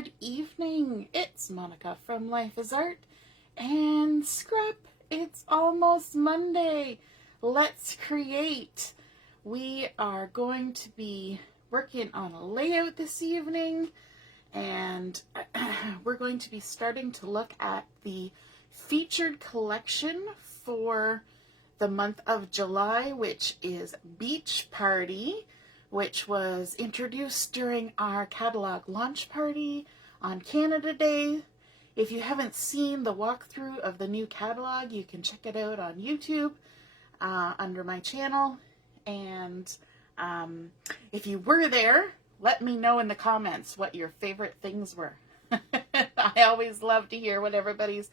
Good evening. It's Monica from Life is Art and Scrap. It's almost Monday. Let's create. We are going to be working on a layout this evening, and we're going to be starting to look at the featured collection for the month of July, which is Beach Party, which was introduced during our catalog launch party on Canada Day. If you haven't seen the walkthrough of the new catalog, you can check it out on YouTube under my channel. And if you were there, let me know in the comments what your favorite things were. I always love to hear what everybody's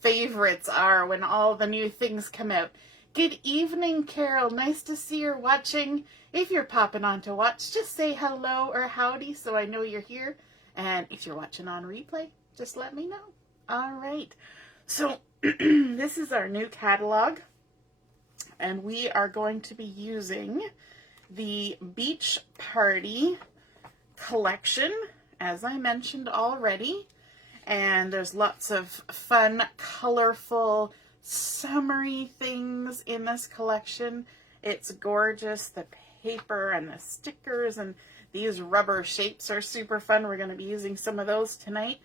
favorites are when all the new things come out. Good evening, Carol. Nice to see you're watching. If you're popping on to watch, just say hello or howdy so I know you're here. And if you're watching on replay, just let me know. All right. So this is our new catalog, and we are going to be using the Beach Party collection, as I mentioned already. And there's lots of fun, colorful, summery things in this collection. It's gorgeous. The paper and the stickers and these rubber shapes are super fun. We're going to be using some of those tonight.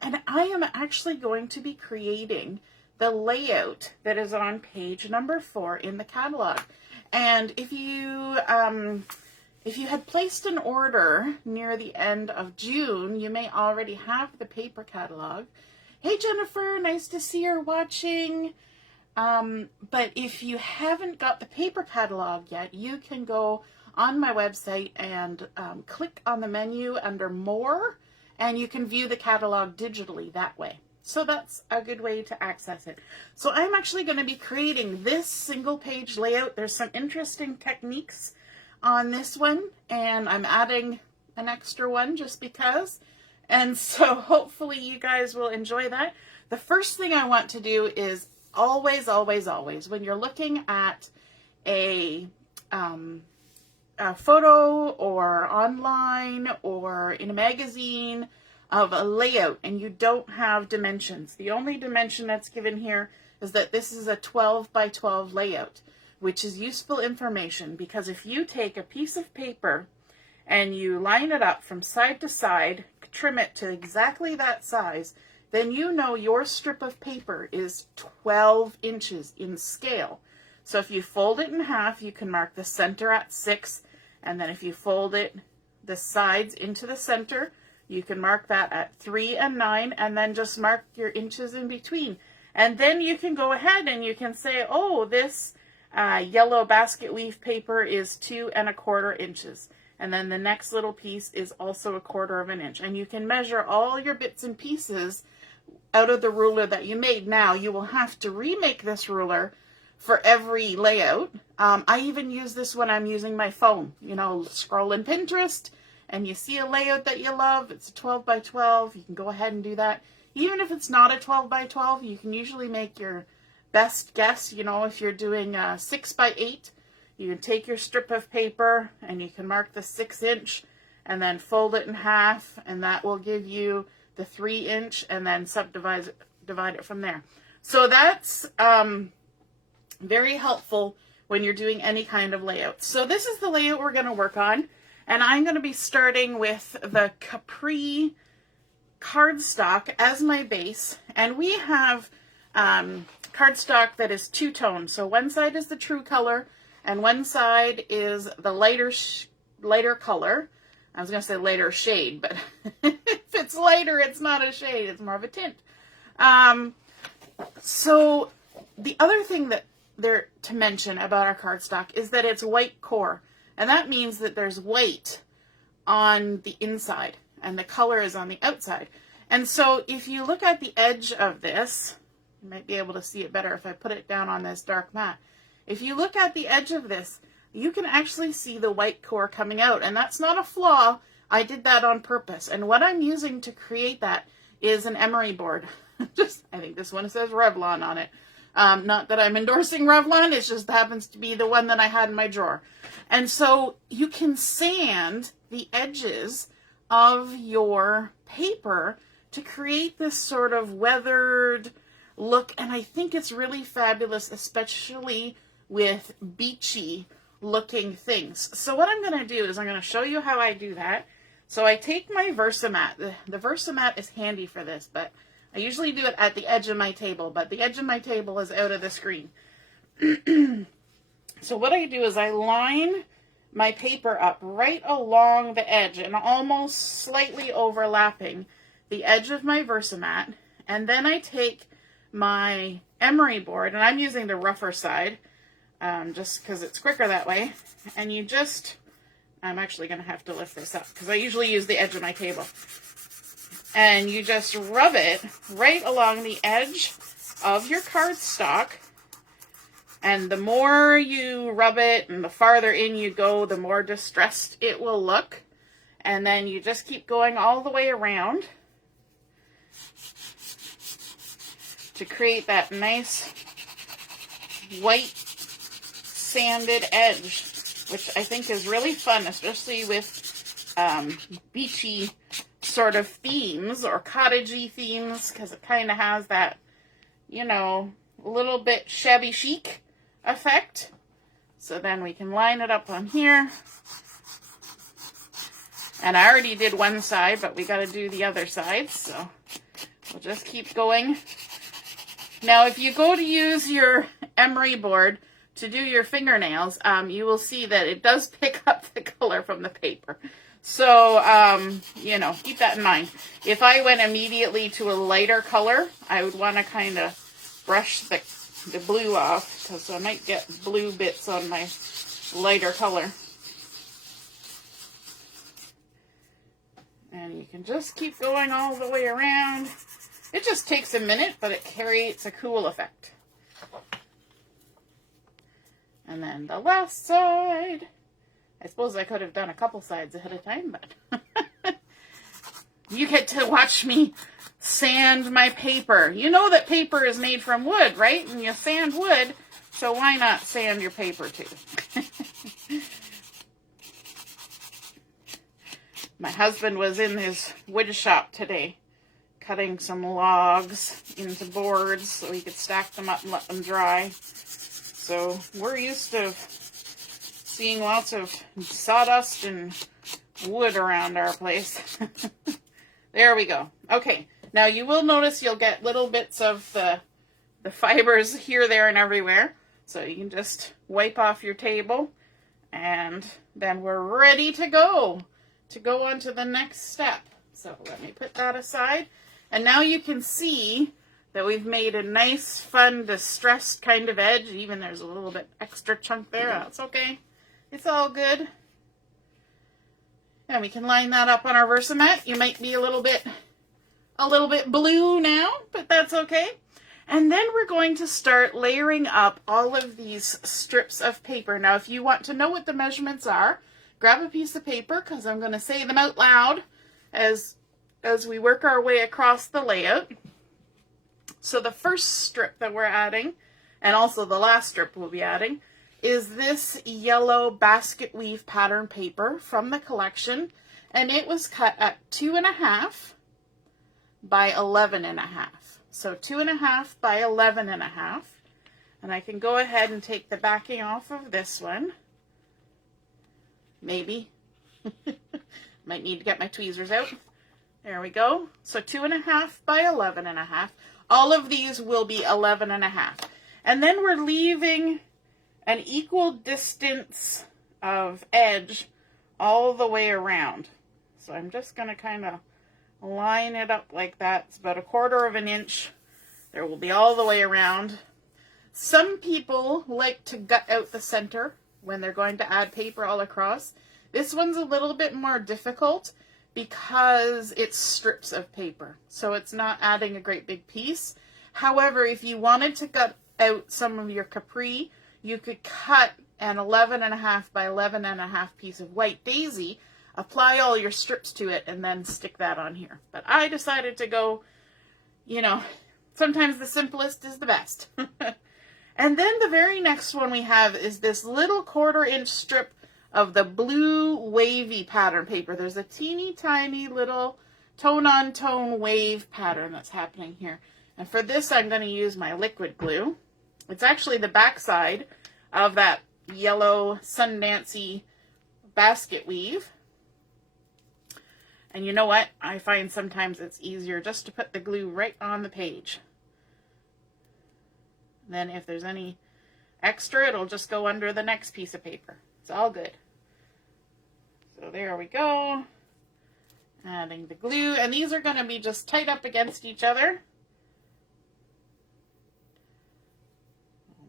And I am actually going to be creating the layout that is on page number 4 in the catalog. And if you had placed an order near the end of June, you may already have the paper catalog. Hey Jennifer, nice to see you're watching. But if you haven't got the paper catalog yet, you can go on my website and click on the menu under More, and you can view the catalog digitally that way. So that's a good way to access it. So I'm actually going to be creating this single page layout. There's some interesting techniques on this one, and I'm adding an extra one just because. And so hopefully you guys will enjoy that. The first thing I want to do is always, when you're looking at a photo or online or in a magazine of a layout and you don't have dimensions, the only dimension that's given here is that this is a 12 by 12 layout, which is useful information because if you take a piece of paper and you line it up from side to side, trim it to exactly that size, then you know your strip of paper is 12 inches in scale. So if you fold it in half, you can mark the center at 6, and then if you fold it the sides into the center, you can mark that at 3 and 9, and then just mark your inches in between. And then you can go ahead and you can say, oh, this yellow basket weave paper is 2 1/4 inches. And then the next little piece is also 1/4 inch. And you can measure all your bits and pieces out of the ruler that you made. Now, you will have to remake this ruler for every layout. I even use this when I'm using my phone. You know, scroll in Pinterest and you see a layout that you love. It's a 12 by 12. You can go ahead and do that. Even if it's not a 12 by 12, you can usually make your best guess. You know, if you're doing 6 by 8, you can take your strip of paper and you can mark the 6 inch and then fold it in half, and that will give you the 3 inch, and then divide it from there. So that's very helpful when you're doing any kind of layout. So this is the layout we're going to work on, and I'm going to be starting with the Capri cardstock as my base, and we have cardstock that is two-tone. So one side is the true color, and one side is the lighter color. I was going to say lighter shade, but if it's lighter, it's not a shade. It's more of a tint. So the other thing that there to mention about our cardstock is that it's white core. And that means that there's white on the inside and the color is on the outside. And so if you look at the edge of this, you might be able to see it better if I put it down on this dark mat. If you look at the edge of this, you can actually see the white core coming out, and that's not a flaw. I did that on purpose, and what I'm using to create that is an emery board. I think this one says Revlon on it. Not that I'm endorsing Revlon, it just happens to be the one that I had in my drawer. And so you can sand the edges of your paper to create this sort of weathered look. And I think it's really fabulous, especially with beachy looking things. So what I'm going to do is I'm going to show you how I do that. So I take my Versamat. The Versamat is handy for this, but I usually do it at the edge of my table, but the edge of my table is out of the screen. So what I do is I line my paper up right along the edge and almost slightly overlapping the edge of my Versamat. And then I take my emery board, and I'm using the rougher side just because it's quicker that way. And you just, I'm actually going to have to lift this up because I usually use the edge of my table. And you just rub it right along the edge of your cardstock. And the more you rub it and the farther in you go, the more distressed it will look. And then you just keep going all the way around to create that nice white sanded edge, which I think is really fun, especially with beachy sort of themes or cottagey themes, because it kind of has that, you know, a little bit shabby chic effect. So then we can line it up on here. And I already did one side, but we got to do the other side. So we'll just keep going. Now, if you go to use your emery board to do your fingernails, you will see that it does pick up the color from the paper. So, you know, keep that in mind. If I went immediately to a lighter color, I would want to kind of brush the blue off, because I might get blue bits on my lighter color. And you can just keep going all the way around. It just takes a minute, but it creates a cool effect. And then the last side. I suppose I could have done a couple sides ahead of time, but you get to watch me sand my paper. You know that paper is made from wood, right? And you sand wood, so why not sand your paper too? My husband was in his wood shop today, cutting some logs into boards so he could stack them up and let them dry. So we're used to seeing lots of sawdust and wood around our place. There we go. Okay, now you will notice you'll get little bits of the fibers here, there, and everywhere. So you can just wipe off your table, and then we're ready to go on to the next step. So let me put that aside. And now you can see that we've made a nice, fun, distressed kind of edge. Even there's a little bit extra chunk there. That's okay. It's all good. And we can line that up on our Versamat. You might be a little bit blue now, but that's okay. And then we're going to start layering up all of these strips of paper. Now, if you want to know what the measurements are, grab a piece of paper, because I'm going to say them out loud as we work our way across the layout. So the first strip that we're adding, and also the last strip we'll be adding, is this yellow basket weave pattern paper from the collection, and it was cut at 2.5 by 11.5. So 2.5 by 11.5, and I can go ahead and take the backing off of this one. Maybe. Might need to get my tweezers out. There we go. So 2.5 by 11.5. All of these will be 11.5. And then we're leaving an equal distance of edge all the way around. So I'm just going to kind of line it up like that. It's about 1/4 inch. There will be all the way around. Some people like to gut out the center when they're going to add paper all across. This one's a little bit more difficult because it's strips of paper. So it's not adding a great big piece. However, if you wanted to gut out some of your capri, you could cut an 11.5 by 11.5 piece of white daisy, apply all your strips to it, and then stick that on here. But I decided to go, you know, sometimes the simplest is the best. And then the very next one we have is this little 1/4 inch strip of the blue wavy pattern paper. There's a teeny tiny little tone-on-tone wave pattern that's happening here. And for this, I'm going to use my liquid glue. It's actually the backside of that yellow Sundancey basket weave. And you know what? I find sometimes it's easier just to put the glue right on the page. Then if there's any extra, it'll just go under the next piece of paper. It's all good. So there we go. Adding the glue. And these are going to be just tight up against each other.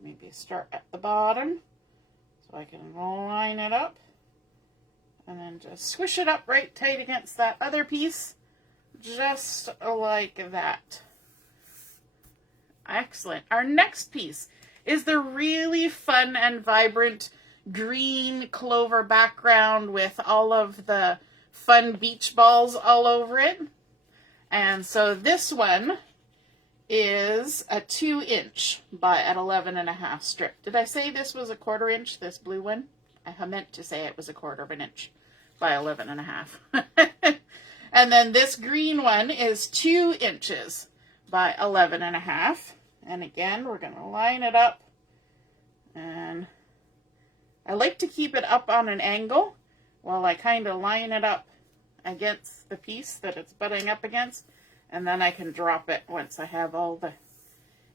Maybe start at the bottom so I can line it up. And then just swish it up right tight against that other piece. Just like that. Excellent. Our next piece is the really fun and vibrant green clover background with all of the fun beach balls all over it. And so this one is a 2" by an 11.5 strip. Did I say this was a 1/4 inch, this blue one? I meant to say it was a 1/4 inch by 11.5. And then this green one is 2" by 11.5. And again, we're going to line it up. And I like to keep it up on an angle while I kind of line it up against the piece that it's butting up against. And then I can drop it once I have all the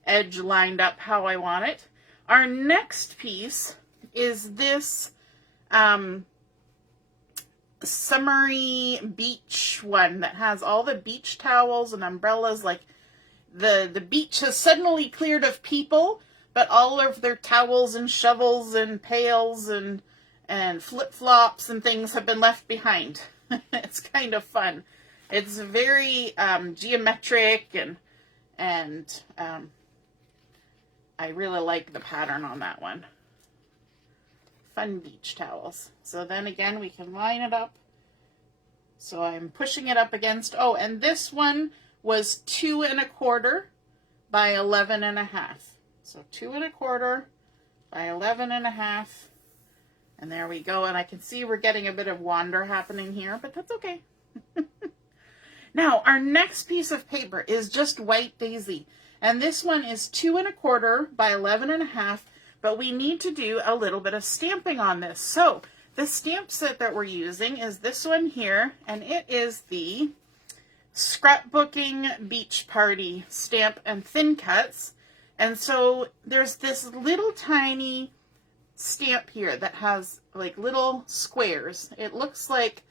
edge lined up how I want it. Our next piece is this summery beach one that has all the beach towels and umbrellas. Like the beach has suddenly cleared of people, but all of their towels and shovels and pails and flip-flops and things have been left behind. It's kind of fun. It's very geometric and I really like the pattern on that one. Fun beach towels. So then again, we can line it up. So I'm pushing it up against, oh, and this one was 2 1/4 by 11.5. So 2 1/4 by 11.5. And there we go. And I can see we're getting a bit of wander happening here, but that's okay. Now, our next piece of paper is just white daisy. And this one is 2 1/4 by 11.5, but we need to do a little bit of stamping on this. So the stamp set that we're using is this one here, and it is the Scrapbooking Beach Party Stamp and Thin Cuts. And so there's this little tiny stamp here that has like little squares. It looks like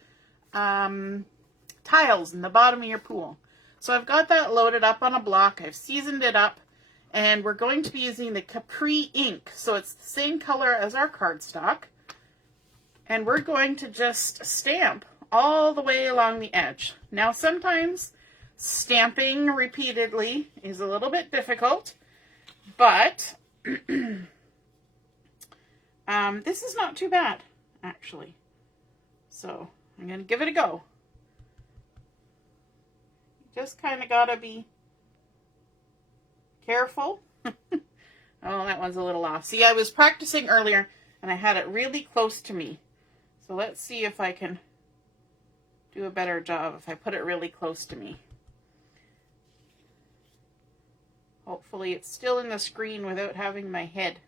tiles in the bottom of your pool. So I've got that loaded up on a block. I've seasoned it up, and we're going to be using the Capri ink. So it's the same color as our cardstock. And we're going to just stamp all the way along the edge. Now, sometimes stamping repeatedly is a little bit difficult, but this is not too bad, actually. So I'm going to give it a go. Just kind of got to be careful. Oh, that one's a little off. See, I was practicing earlier, and I had it really close to me. So let's see if I can do a better job if I put it really close to me. Hopefully it's still in the screen without having my head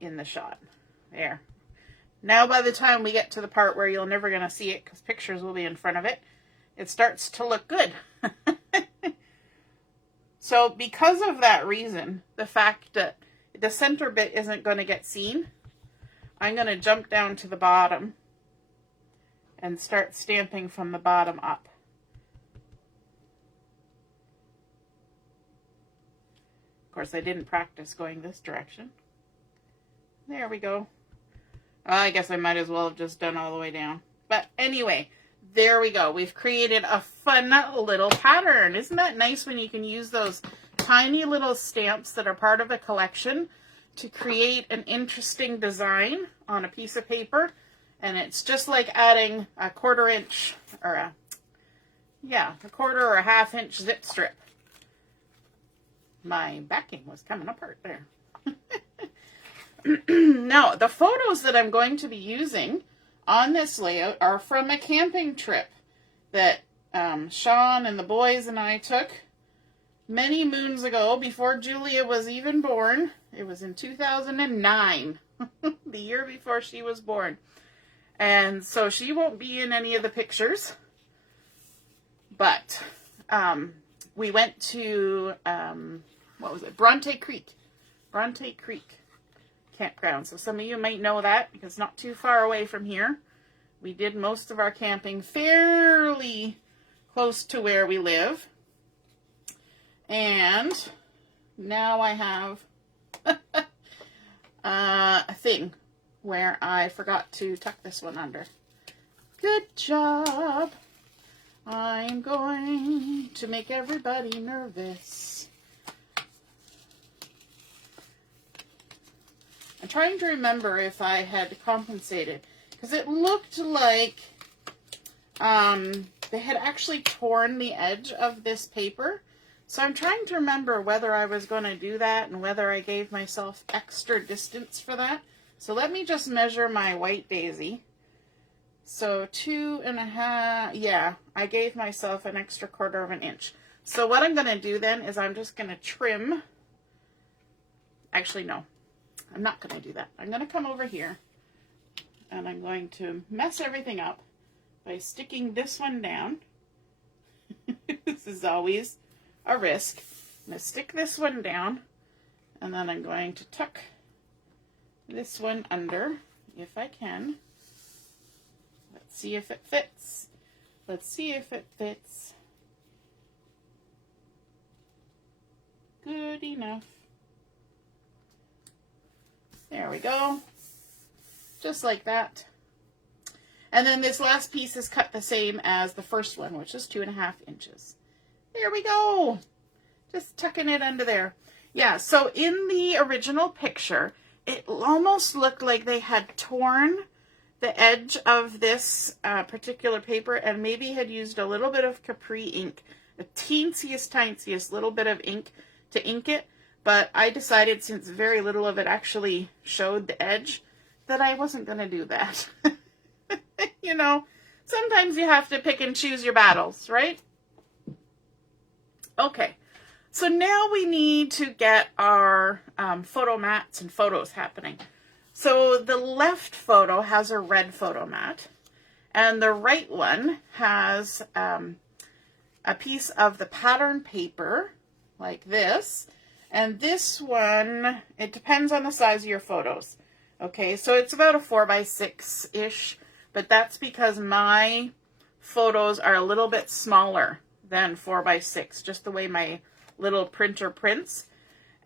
in the shot. There. Now by the time we get to the part where you're never going to see it because pictures will be in front of it, it starts to look good. So because of that reason, the fact that the center bit isn't going to get seen, I'm going to jump down to the bottom and start stamping from the bottom up. Of course, I didn't practice going this direction. There we go. I guess I might as well have just done all the way down. But anyway, there we go. We've created a fun little pattern. Isn't that nice when you can use those tiny little stamps that are part of a collection to create an interesting design on a piece of paper? And it's just like adding a 1/4 inch or a 1/4 or a 1/2 inch zip strip. My backing was coming apart there. Now, the photos that I'm going to be using on this layout are from a camping trip that Sean and the boys and I took many moons ago, before Julia was even born. It was in 2009, the year before she was born. And so she won't be in any of the pictures. But we went to, what was it? Bronte Creek campground. So some of you might know that because it's not too far away from here. We did most of our camping fairly close to where we live. And now I have a thing where I forgot to tuck this one under. Good job. I'm going to make everybody nervous. I'm trying to remember if I had compensated, because it looked like they had actually torn the edge of this paper. So I'm trying to remember whether I was going to do that and whether I gave myself extra distance for that. So let me just measure my white daisy. So 2.5, yeah, I gave myself an extra 1/4 of an inch. So what I'm going to do then is I'm just going to trim. Actually, no, I'm not going to do that. I'm going to come over here and I'm going to mess everything up by sticking this one down. This is always a risk. I'm going to stick this one down, and then I'm going to tuck this one under if I can. Let's see if it fits. Let's see if it fits. Good enough. There we go. Just like that. And then this last piece is cut the same as the first one, which is 2.5 inches. There we go. Just tucking it under there. Yeah, so in the original picture, it almost looked like they had torn the edge of this particular paper and maybe had used a little bit of Capri ink, the tiniest little bit of ink to ink it. But I decided, since very little of it actually showed the edge, that I wasn't going to do that. You know, sometimes you have to pick and choose your battles, right? Okay, so now we need to get our photo mats and photos happening. So the left photo has a red photo mat, and the right one has a piece of the pattern paper like this. And this one, it depends on the size of your photos. Okay, so it's about a 4x6-ish, but that's because my photos are a little bit smaller than 4x6, just the way my little printer prints.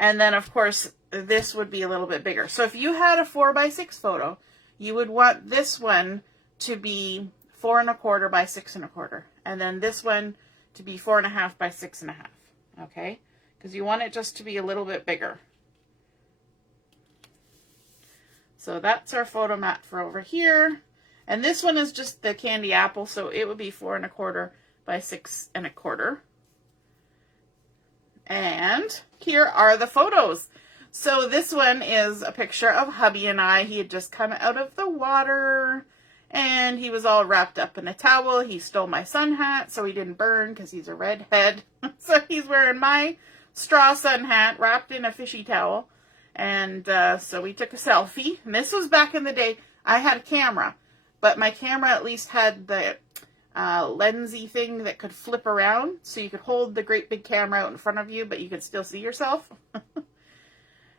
And then, of course, this would be a little bit bigger. So if you had a 4x6 photo, you would want this one to be 4.25 by 6.25. And then this one to be 4.5 by 6.5. Okay? Because you want it just to be a little bit bigger. So that's our photo mat for over here. And this one is just the candy apple, so it would be 4.25 by 6.25. And here are the photos. So this one is a picture of hubby and I. He had just come out of the water and he was all wrapped up in a towel. He stole my sun hat so he didn't burn because he's a redhead. So he's wearing my straw sun hat wrapped in a fishy towel. And so we took a selfie. And this was back in the day. I had a camera, but my camera at least had the lensy thing that could flip around, so you could hold the great big camera out in front of you, but you could still see yourself.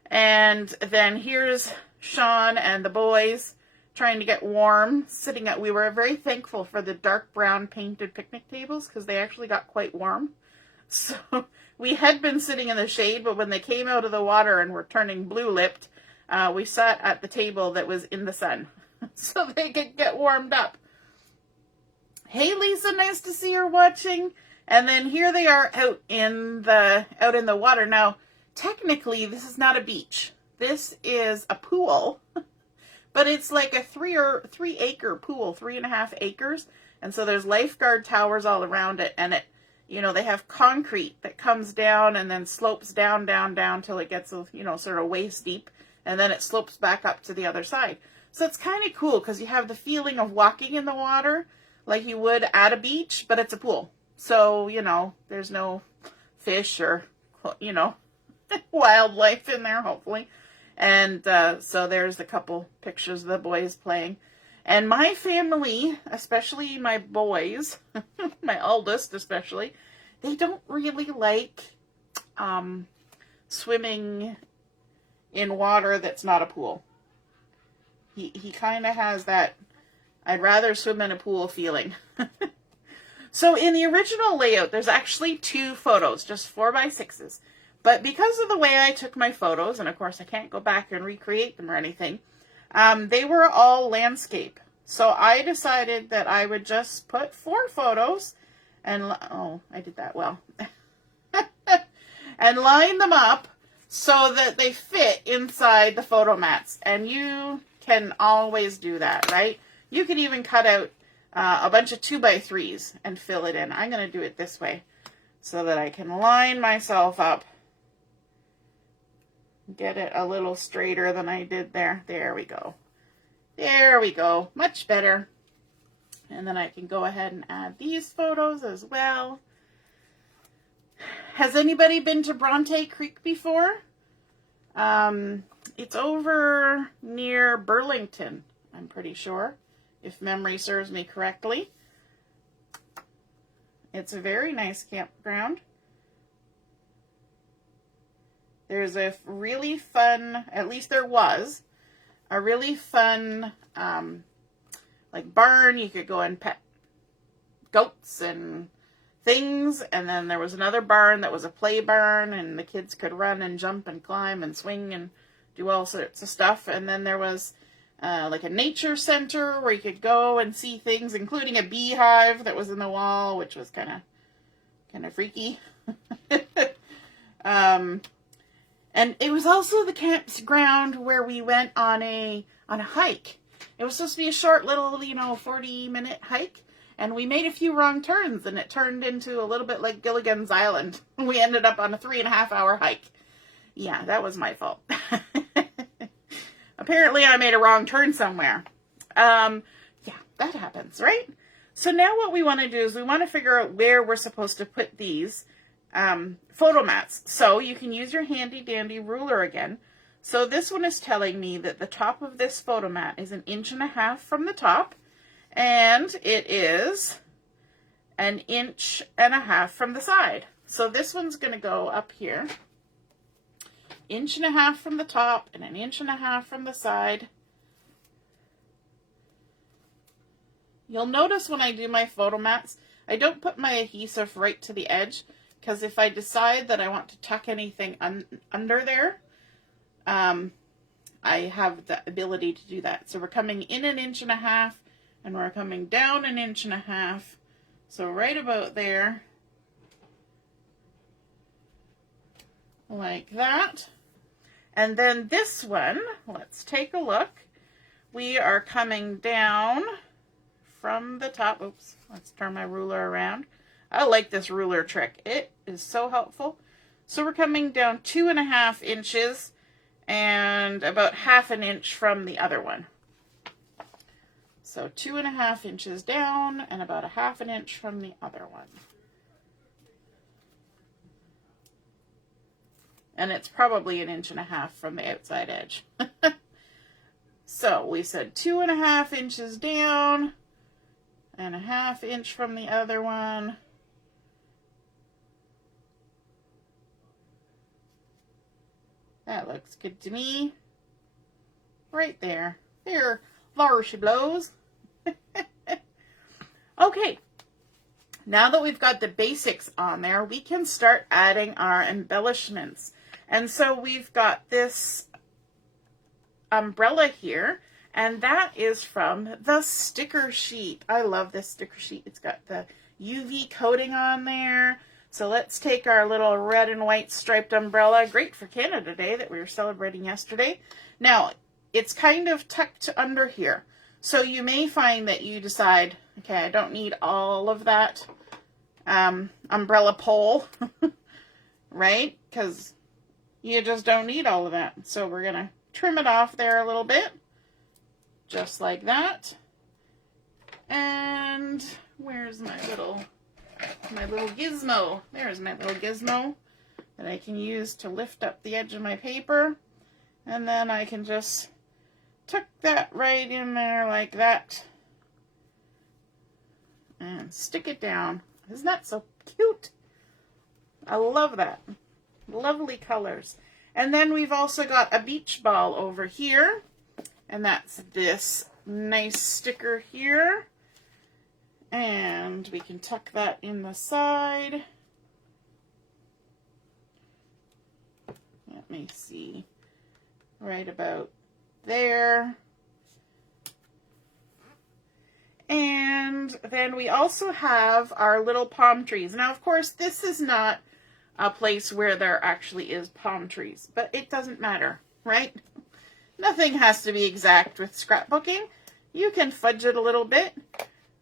And then here's Sean and the boys trying to get warm, sitting at, we were very thankful for the dark brown painted picnic tables because they actually got quite warm. So we had been sitting in the shade, but when they came out of the water and were turning blue-lipped, we sat at the table that was in the sun so they could get warmed up. Hey Lisa, nice to see her watching. And then here they are out in the water. Now, technically, this is not a beach. This is a pool, but it's like a 3-acre pool, 3.5 acres. And so there's lifeguard towers all around it, and it, you know, they have concrete that comes down and then slopes down till it gets, you know, sort of waist deep. and then it slopes back up to the other side. So it's kind of cool because you have the feeling of walking in the water like you would at a beach, but it's a pool. So, you know, there's no fish or, you know, wildlife in there, hopefully. And so there's a couple pictures of the boys playing. And my family, especially my boys, my oldest especially, they don't really like swimming in water that's not a pool. He kind of has that, I'd rather swim in a pool feeling. So in the original layout, there's actually 2 photos, just 4x6s. But because of the way I took my photos, and of course I can't go back and recreate them or anything, they were all landscape. So I decided that I would just put 4 photos and, oh, I did that well, and line them up so that they fit inside the photo mats. And you can always do that, right? You can even cut out a bunch of 2x3s and fill it in. I'm going to do it this way so that I can line myself up. Get it a little straighter than I did there. There we go. There we go. Much better. And then I can go ahead and add these photos as well. Has anybody been to Bronte Creek before? It's over near Burlington, I'm pretty sure, if memory serves me correctly. It's a very nice campground. There's a really fun, at least there was, a really fun, like barn. You could go and pet goats and things. And then there was another barn that was a play barn, and the kids could run and jump and climb and swing and do all sorts of stuff. And then there was like a nature center where you could go and see things, including a beehive that was in the wall, which was kind of freaky. And it was also the campground where we went on a hike. It was supposed to be a short little, 40-minute hike. And we made a few wrong turns, and it turned into a little bit like Gilligan's Island. We ended up on a 3.5-hour hike. Yeah, that was my fault. Apparently I made a wrong turn somewhere. Yeah, that happens, right? So now what we want to do is we want to figure out where we're supposed to put these photo mats. So you can use your handy dandy ruler again. So this one is telling me that the top of this photo mat is 1.5 inches from the top, and it is 1.5 inches from the side. So this one's going to go up here, 1.5 inches from the top and 1.5 inches from the side. You'll notice when I do my photo mats, I don't put my adhesive right to the edge, because if I decide that I want to tuck anything under there, I have the ability to do that. So we're coming in 1.5 inches, and we're coming down 1.5 inches. So right about there, like that. And then this one, let's take a look. We are coming down from the top. Oops, let's turn my ruler around. I like this ruler trick. It is so helpful. So we're coming down 2.5 inches and about 1/2 inch from the other one. So 2.5 inches down and about 1/2 inch from the other one. And it's probably 1.5 inches from the outside edge. So we said 2.5 inches down and 1/2 inch from the other one. That looks good to me. Right there. There she blows. Okay. Now that we've got the basics on there, we can start adding our embellishments. And so we've got this umbrella here, and that is from the sticker sheet. I love this sticker sheet. It's got the UV coating on there. So let's take our little red and white striped umbrella. Great for Canada Day that we were celebrating yesterday. Now, it's kind of tucked under here. So you may find that you decide, okay, I don't need all of that umbrella pole, right? Because you just don't need all of that. So we're going to trim it off there a little bit, just like that. And where's my little gizmo? There's my little gizmo that I can use to lift up the edge of my paper. And then I can just tuck that right in there like that and stick it down. Isn't that so cute? I love that. Lovely colors. And then we've also got a beach ball over here, and that's this nice sticker here. And we can tuck that in the side. Let me see. Right about there. And then we also have our little palm trees. Now, of course, this is not a place where there actually is palm trees, but it doesn't matter, right? Nothing has to be exact with scrapbooking. You can fudge it a little bit.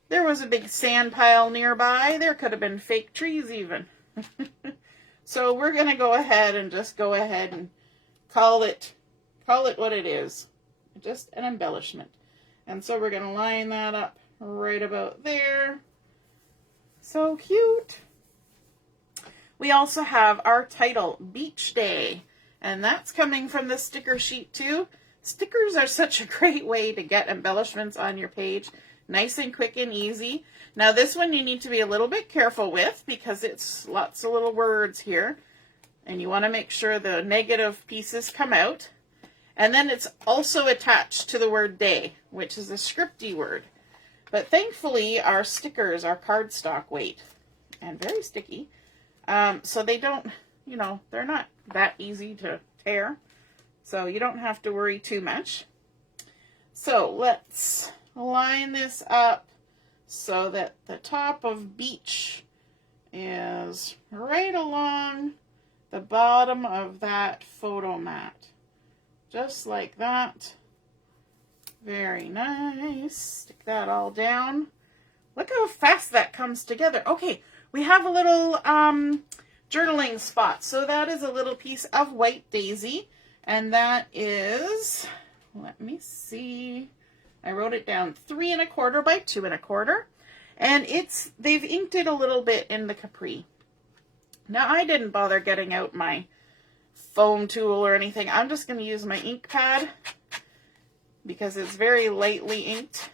There was a big sand pile nearby. There could have been fake trees even. So we're going to go ahead and call it what it is. Just an embellishment. And so we're going to line that up right about there. So cute. We also have our title, Beach Day, and that's coming from the sticker sheet too. Stickers are such a great way to get embellishments on your page. Nice and quick and easy. Now this one you need to be a little bit careful with because it's lots of little words here. And you want to make sure the negative pieces come out. And then it's also attached to the word day, which is a scripty word. But thankfully our stickers are cardstock weight and very sticky. So they don't, they're not that easy to tear. So you don't have to worry too much. So let's line this up so that the top of beach is right along the bottom of that photo mat. Just like that. Very nice. Stick that all down. Look how fast that comes together. Okay, we have a little journaling spot. So that is a little piece of white daisy. And that is, let me see, I wrote it down 3 1/4 by 2 1/4. And they've inked it a little bit in the Capri. Now I didn't bother getting out my foam tool or anything. I'm just going to use my ink pad because it's very lightly inked.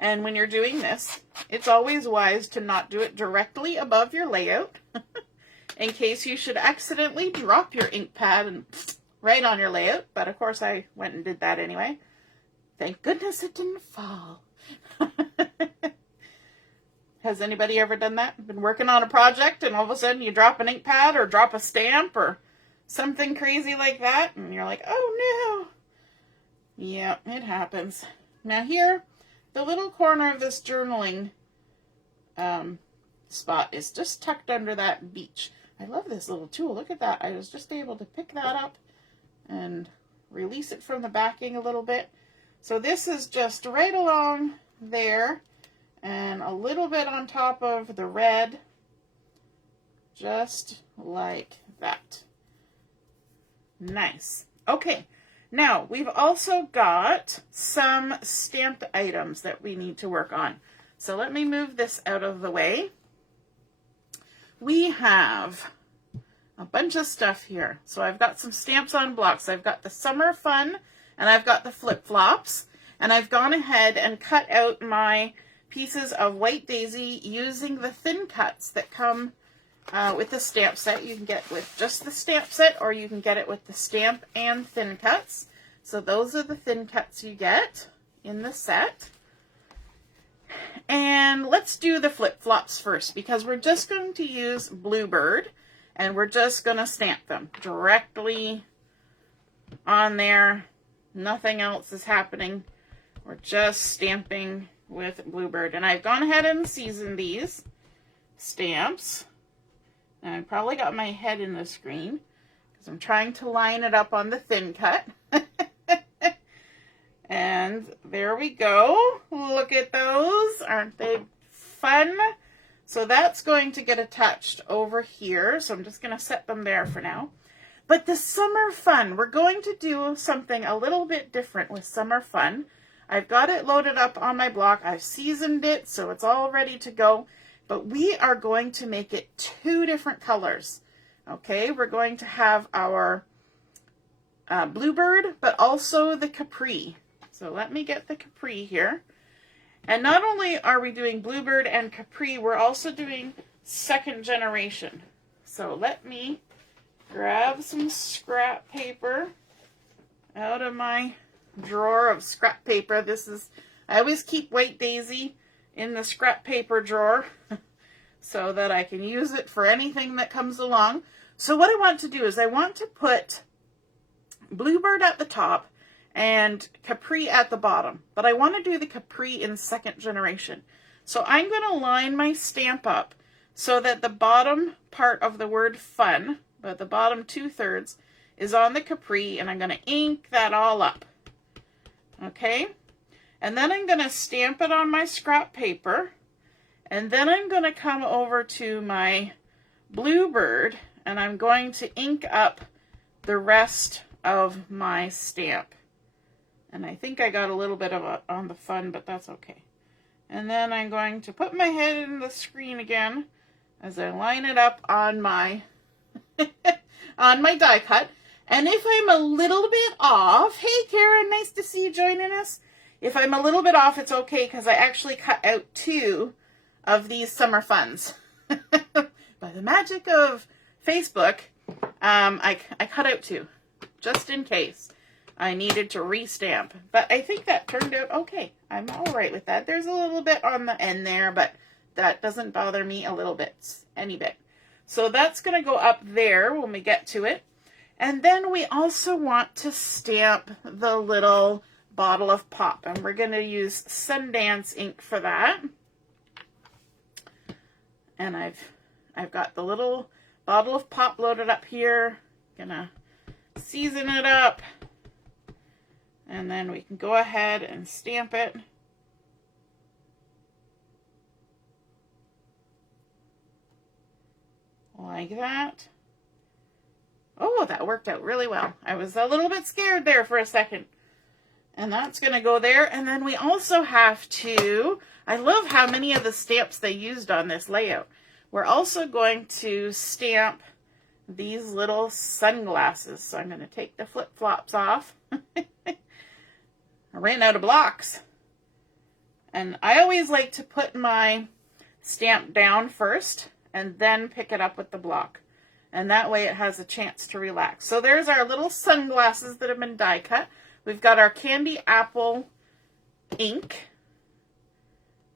And when you're doing this, it's always wise to not do it directly above your layout in case you should accidentally drop your ink pad and right on your layout. But of course I went and did that anyway. Thank goodness it didn't fall. Has anybody ever done that? Been working on a project and all of a sudden you drop an ink pad or drop a stamp or something crazy like that and you're like, oh no. Yeah, it happens. Now here, the little corner of this journaling spot is just tucked under that beach. I love this little tool. Look at that. I was just able to pick that up and release it from the backing a little bit. So this is just right along there and a little bit on top of the red, just like that. Nice. Okay, now we've also got some stamped items that we need to work on. So let me move this out of the way. We have a bunch of stuff here. So I've got some stamps on blocks. I've got the summer fun and I've got the flip-flops. And I've gone ahead and cut out my pieces of white daisy using the thin cuts that come with the stamp set. You can get with just the stamp set or you can get it with the stamp and thin cuts. So those are the thin cuts you get in the set. And let's do the flip-flops first because we're just going to use Bluebird and we're just going to stamp them directly on there. Nothing else is happening. We're just stamping with Bluebird. And I've gone ahead and seasoned these stamps. And I probably got my head in the screen because I'm trying to line it up on the thin cut. And there we go. Look at those. Aren't they fun? So that's going to get attached over here. So I'm just going to set them there for now. But the summer fun, we're going to do something a little bit different with summer fun. I've got it loaded up on my block. I've seasoned it, so it's all ready to go. But we are going to make it 2 different colors. Okay, we're going to have our bluebird, but also the capri. So let me get the capri here. And not only are we doing bluebird and capri, we're also doing 2nd generation. So let me grab some scrap paper out of my drawer of scrap paper. I always keep White Daisy in the scrap paper drawer so that I can use it for anything that comes along. So what I want to do is I want to put bluebird at the top and capri at the bottom, but I want to do the capri in 2nd generation. So I'm going to line my stamp up so that the bottom part of the word fun, but the bottom 2/3 is on the capri, and I'm going to ink that all up. Okay, and then I'm going to stamp it on my scrap paper, and then I'm going to come over to my bluebird, and I'm going to ink up the rest of my stamp. And I think I got a little bit of on the fun, but that's okay. And then I'm going to put my head in the screen again as I line it up on my on my die cut. And if I'm a little bit off, hey Karen, nice to see you joining us. If I'm a little bit off, it's okay, because I actually cut out 2 of these summer funs. By the magic of Facebook, I cut out 2, just in case I needed to restamp. But I think that turned out okay. I'm all right with that. There's a little bit on the end there, but that doesn't bother me a little bit, any bit. So that's going to go up there when we get to it. And then we also want to stamp the little bottle of pop, and we're going to use Sundance ink for that. And I've got the little bottle of pop loaded up here. Gonna season it up, and then we can go ahead and stamp it. Like that. Oh, that worked out really well. I was a little bit scared there for a second. And that's going to go there. And then we also have to, I love how many of the stamps they used on this layout. We're also going to stamp these little sunglasses. So I'm going to take the flip-flops off. I ran out of blocks. And I always like to put my stamp down first and then pick it up with the block. And that way it has a chance to relax. So there's our little sunglasses that have been die cut. We've got our candy apple ink.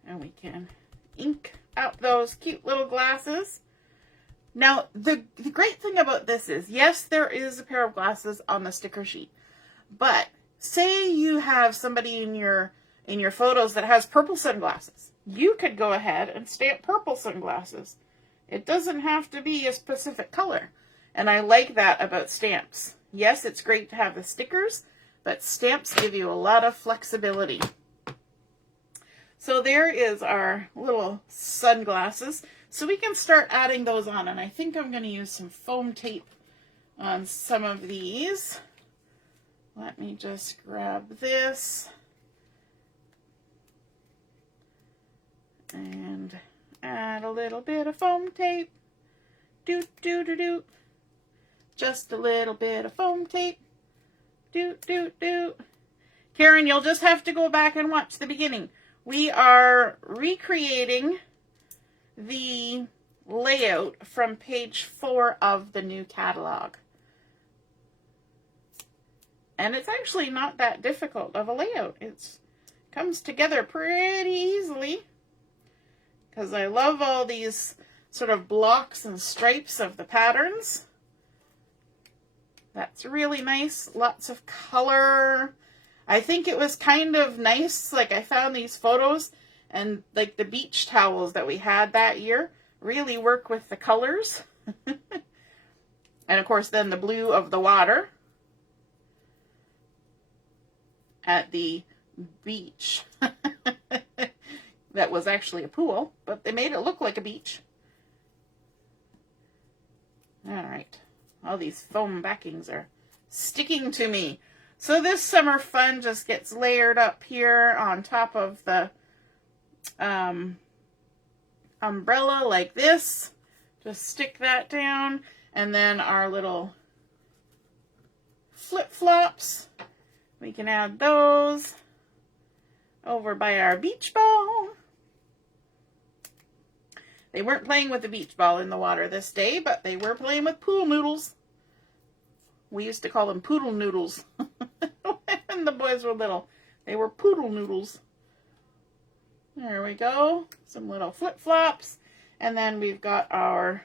And we can ink out those cute little glasses. Now, the great thing about this is, yes, there is a pair of glasses on the sticker sheet. But say you have somebody in your photos that has purple sunglasses. You could go ahead and stamp purple sunglasses. It doesn't have to be a specific color. And I like that about stamps. Yes, it's great to have the stickers, but stamps give you a lot of flexibility. So there is our little sunglasses. So we can start adding those on. And I think I'm going to use some foam tape on some of these. Let me just grab this. And add a little bit of foam tape. Doot, doot, doot, doot. Just a little bit of foam tape. Doot, doot, doot. Karen, you'll just have to go back and watch the beginning. We are recreating the layout from page 4 of the new catalog. And it's actually not that difficult of a layout. It comes together pretty easily. Because I love all these sort of blocks and stripes of the patterns. That's really nice. Lots of color. I think it was kind of nice. Like, I found these photos, and like the beach towels that we had that year really work with the colors. And of course then the blue of the water at the beach. That was actually a pool, but they made it look like a beach. All right, All these foam backings are sticking to me. So this summer fun just gets layered up here on top of the umbrella like this. Just stick that down. And then our little flip-flops, we can add those over by our beach ball. They weren't playing with the beach ball in the water this day, but they were playing with pool noodles. We used to call them poodle noodles when the boys were little. They were poodle noodles. There we go. Some little flip-flops. And then we've got our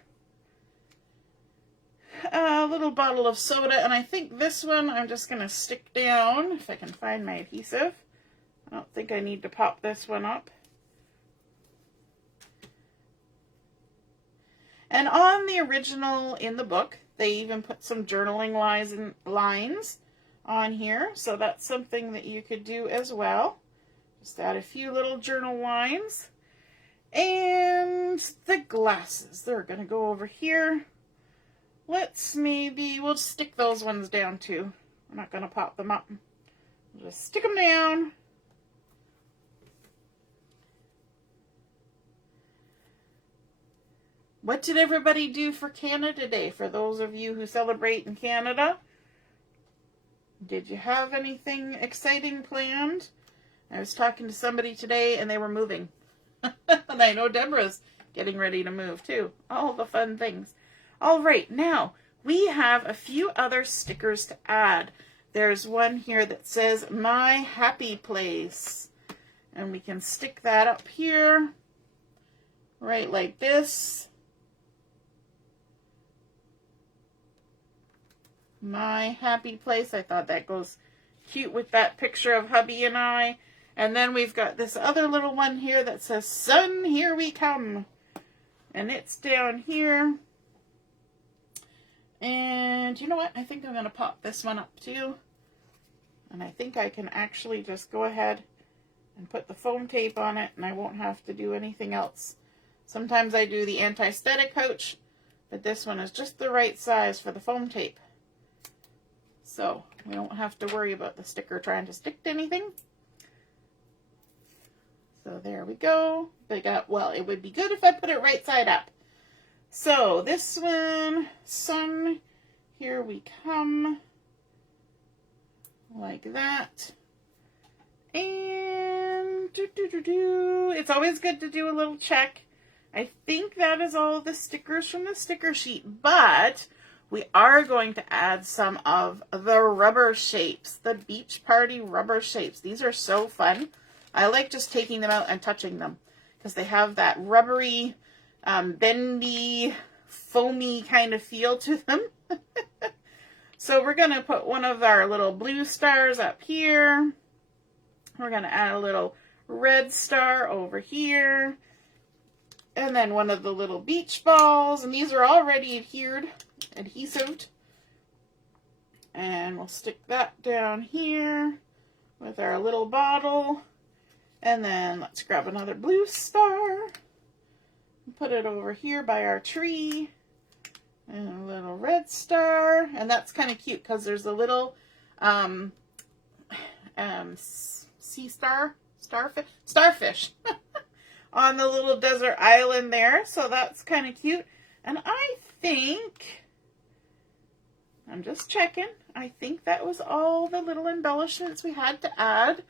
little bottle of soda. And I think this one I'm just going to stick down, if I can find my adhesive. I don't think I need to pop this one up. And on the original in the book, they even put some journaling lines on here. So that's something that you could do as well. Just add a few little journal lines. And the glasses, they're going to go over here. We'll stick those ones down too. I'm not going to pop them up. We'll just stick them down. What did everybody do for Canada Day? For those of you who celebrate in Canada, did you have anything exciting planned? I was talking to somebody today and they were moving. And I know Deborah's getting ready to move too. All the fun things. All right, now we have a few other stickers to add. There's one here that says My Happy Place. And we can stick that up here, right like this. My Happy Place. I thought that goes cute with that picture of hubby and I. And then we've got this other little one here that says, Sun, Here We Come. And it's down here. And you know what? I think I'm going to pop this one up too. And I think I can actually just go ahead and put the foam tape on it and I won't have to do anything else. Sometimes I do the anti-static pouch, but this one is just the right size for the foam tape. So we don't have to worry about the sticker trying to stick to anything. So there we go. Well, it would be good if I put it right side up. So this one, Sun, Here We Come, like that. And it's always good to do a little check. I think that is all the stickers from the sticker sheet, but we are going to add some of the rubber shapes, the beach party rubber shapes. These are so fun. I like just taking them out and touching them because they have that rubbery, bendy, foamy kind of feel to them. So we're going to put one of our little blue stars up here. We're going to add a little red star over here. And then one of the little beach balls. And these are already adhesived. And we'll stick that down here with our little bottle. And then let's grab another blue star. And put it over here by our tree. And a little red star. And that's kind of cute because there's a little starfish on the little desert island there. So that's kind of cute. And I think, I'm just checking, I think that was all the little embellishments we had to add.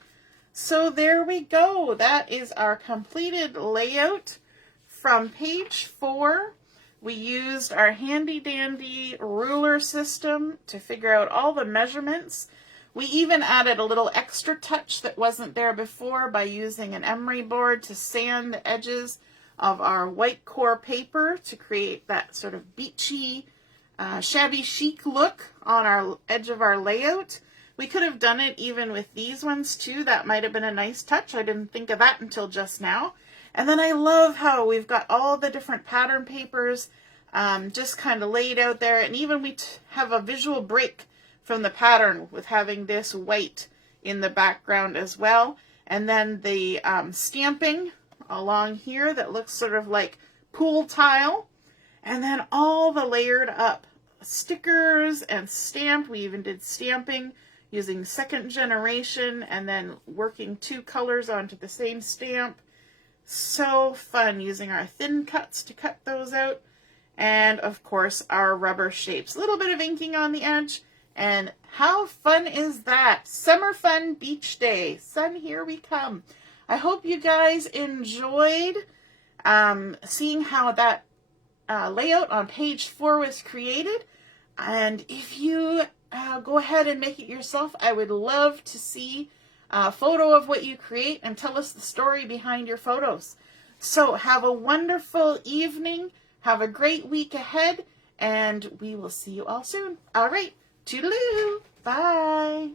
So there we go. That is our completed layout from page 4. We used our handy dandy ruler system to figure out all the measurements. We even added a little extra touch that wasn't there before by using an emery board to sand the edges of our white core paper to create that sort of beachy, shabby chic look on our edge of our layout. We could have done it even with these ones too. That might have been a nice touch. I didn't think of that until just now. And then I love how we've got all the different pattern papers just kind of laid out there. And even we have a visual break from the pattern with having this white in the background as well. And then the stamping along here that looks sort of like pool tile. And then all the layered up stickers and stamped. We even did stamping using second generation and then working 2 colors onto the same stamp. So fun using our thin cuts to cut those out. And of course our rubber shapes. A little bit of inking on the edge. And how fun is that? Summer fun beach day. Sun, here we come. I hope you guys enjoyed seeing how that layout on page 4 was created. And if you go ahead and make it yourself, I would love to see a photo of what you create and tell us the story behind your photos. So have a wonderful evening. Have a great week ahead, and we will see you all soon. All right, toodaloo. Bye.